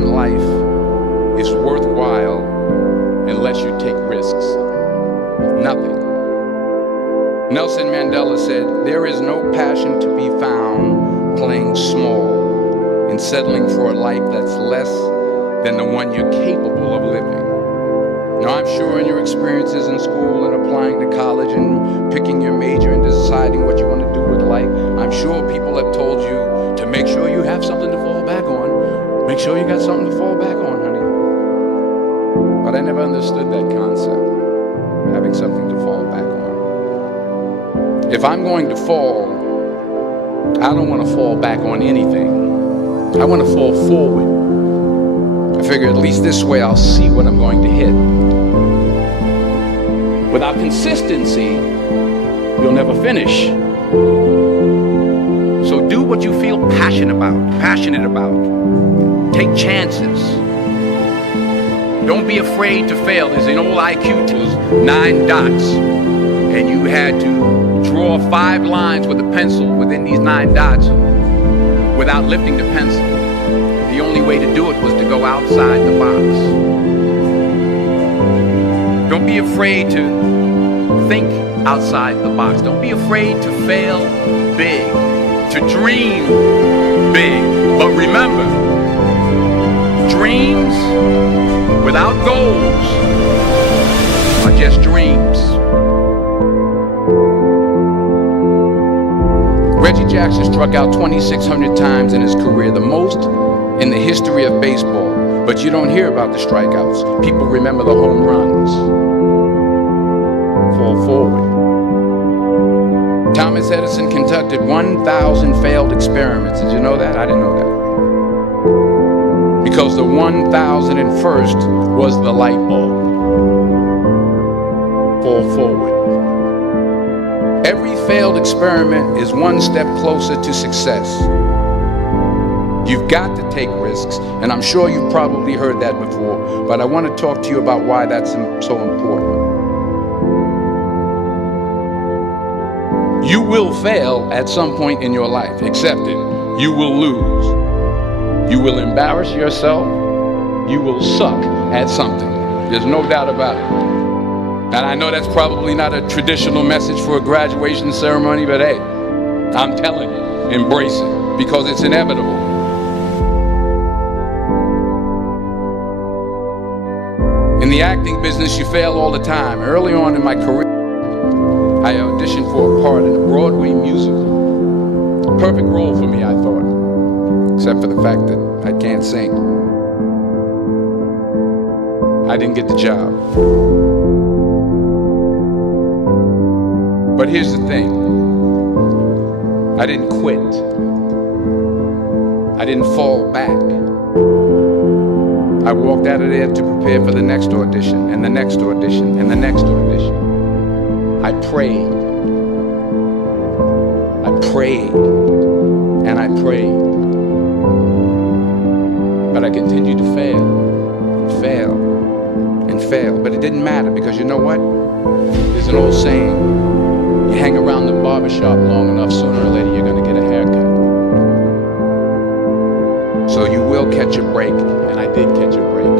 in life is worthwhile unless you take risks. Nothing. Nelson Mandela said, "There is no passion to be found playing small and settling for a life that's less than the one you're capable of living." Now, I'm sure in your experiences in school and applying to college and picking your major and deciding what you want to do with life, I'm sure people have told you to make sure you have something to fall back on. Make sure you got something to fall back on, honey. But I never understood that concept, having something to fall back on. If I'm going to fall, I don't want to fall back on anything. I want to fall forward. I figure at least this way I'll see what I'm going to hit. Without consistency, you'll never finish. So do what you feel passionate about. Take chances. Don't be afraid to fail. There's an old IQ test, 9 dots, and you had to draw 5 lines with a pencil within these 9 dots without lifting the pencil. The only way to do it was to go outside the box. Don't be afraid to think outside the box. Don't be afraid to fail big, to dream big. But remember, dreams without goals are just dreams. Reggie Jackson struck out 2,600 times in his career, the most in the history of baseball. But you don't hear about the strikeouts. People remember the home runs. Fall forward. Thomas Edison conducted 1,000 failed experiments. Did you know that? I didn't know that. Because the 1,001st was the light bulb. Fall forward. Every failed experiment is one step closer to success. You've got to take risks, and I'm sure you've probably heard that before, but I want to talk to you about why that's so important. You will fail at some point in your life. Accept it. You will lose. You will embarrass yourself. You will suck at something. There's no doubt about it. And I know that's probably not a traditional message for a graduation ceremony, but hey, I'm telling you, embrace it, because it's inevitable. In the acting business, you fail all the time. Early on in my career, I auditioned for a part in a Broadway musical. Perfect role for me, I thought, except for the fact that I can't sing. I didn't get the job. But here's the thing. I didn't quit. I didn't fall back. I walked out of there to prepare for the next audition, and the next audition, and the next audition. I prayed. I prayed. And I prayed. But I continued to fail, and fail, and fail. But it didn't matter, because you know what? There's an old saying, you hang around the barbershop long enough, sooner or later you're going to get a haircut. So you will catch a break, and I did catch a break.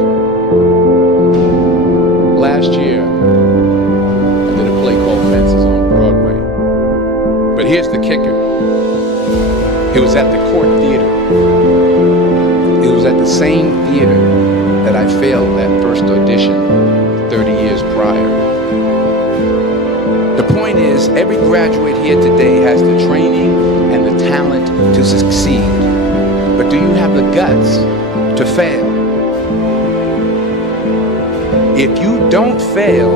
Last year, I did a play called Fences on Broadway. But here's the kicker. It was at the Court Theater. It was at the same theater that I failed that first audition 30 years prior. The point is, every graduate here today has the training and the talent to succeed. But do you have the guts to fail? If you don't fail,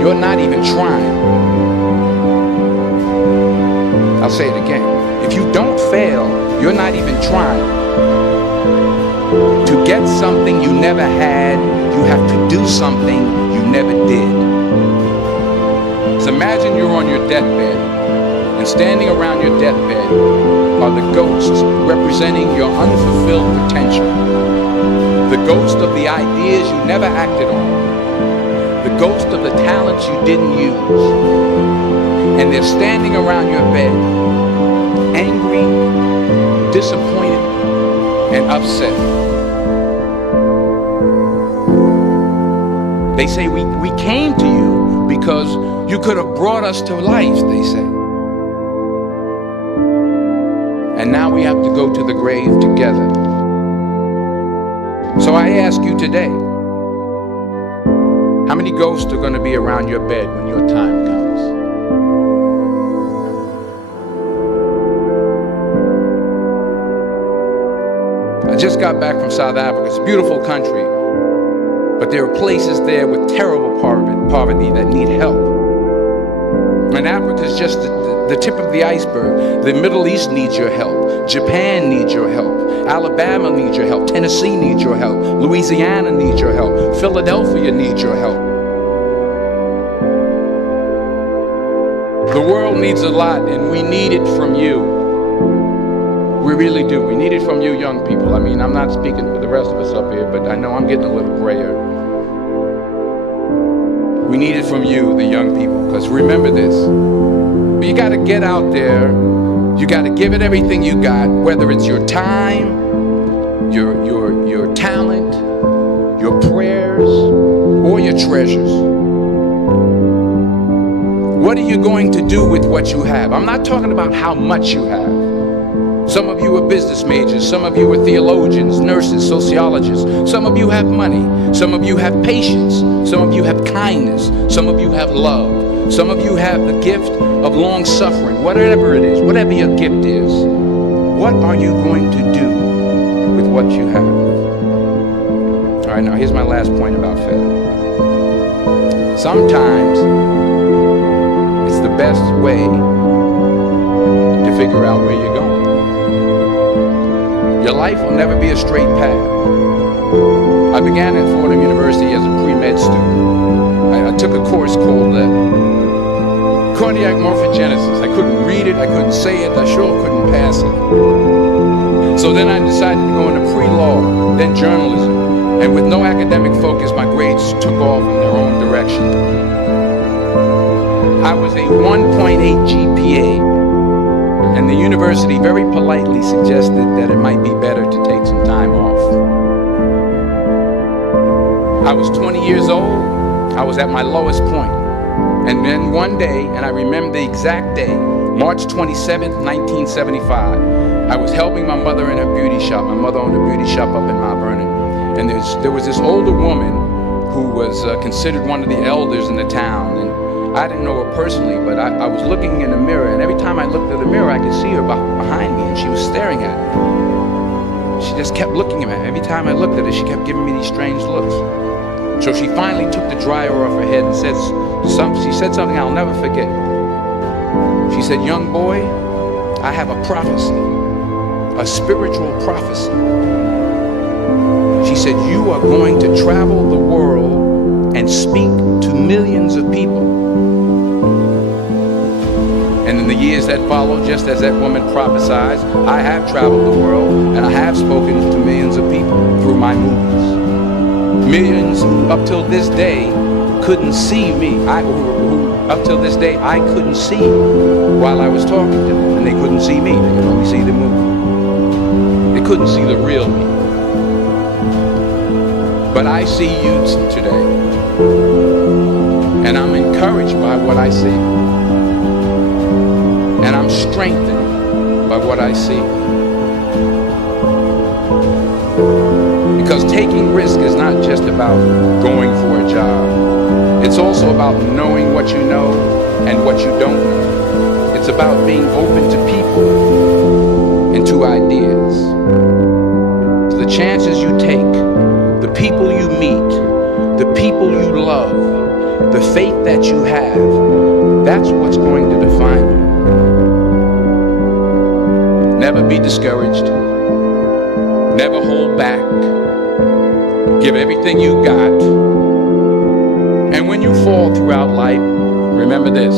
you're not even trying. I'll say it again. If you don't fail, you're not even trying. To get something you never had, you have to do something you never did. So imagine you're on your deathbed, and standing around your deathbed are the ghosts representing your unfulfilled potential. The ghost of the ideas you never acted on. The ghost of the talents you didn't use. And they're standing around your bed, angry, disappointed, and upset. They say we came to you because you could have brought us to life, they say. And now we have to go to the grave together. So I ask you today, how many ghosts are going to be around your bed when your time comes? I just got back from South Africa. It's a beautiful country, but there are places there with terrible poverty that need help. And Africa is just the tip of the iceberg. The Middle East needs your help. Japan needs your help. Alabama needs your help. Tennessee needs your help. Louisiana needs your help. Philadelphia needs your help. The world needs a lot, and we need it from you. We really do. We need it from you young people. I mean, I'm not speaking for the rest of us up here, but I know I'm getting a little grayer. We need it from you, the young people, because remember this. You got to get out there. You got to give it everything you got, whether it's your time, your talent, your prayers, or your treasures. What are you going to do with what you have? I'm not talking about how much you have. Some of you are business majors. Some of you are theologians, nurses, sociologists. Some of you have money. Some of you have patience. Some of you have kindness. Some of you have love. Some of you have the gift of long suffering. Whatever it is, whatever your gift is, what are you going to do with what you have? All right, now here's my last point about failure. Sometimes it's the best way to figure out where you're going. Your life will never be a straight path. I began at Fordham University as a pre-med student. I took a course called cardiac morphogenesis. I couldn't read it, I couldn't say it, I sure couldn't pass it. So then I decided to go into pre-law, then journalism. And with no academic focus, my grades took off in their own direction. I was a 1.8 GPA. And the university very politely suggested that it might be better to take some time off. I was 20 years old. I was at my lowest point. And then one day, and I remember the exact day, March 27th, 1975, I was helping my mother in her beauty shop. My mother owned a beauty shop up in Mount Vernon. And there was this older woman who was considered one of the elders in the town. And I didn't know her personally, but I was looking in the mirror, and every time I looked at the mirror, I could see her behind me, and she was staring at me. She just kept looking at me. Every time I looked at her, she kept giving me these strange looks. So she finally took the dryer off her head and she said something I'll never forget. She said, "Young boy, I have a prophecy, a spiritual prophecy." She said, "You are going to travel the world and speak to millions of people." And in the years that followed, just as that woman prophesied, I have traveled the world and I have spoken to millions of people through my movies. Millions up till this day couldn't see me. Up till this day, I couldn't see while I was talking to them, and they couldn't see me. They could only see the movie. They couldn't see the real me. But I see you today, and I'm encouraged by what I see. And I'm strengthened by what I see. Because taking risk is not just about going for a job. It's also about knowing what you know and what you don't know. It's about being open to people and to ideas. So the chances you take, the people you meet, the people you love, the faith that you have, that's what's going to define you. Never be discouraged. Never hold back. Give everything you got. And when you fall throughout life, remember this.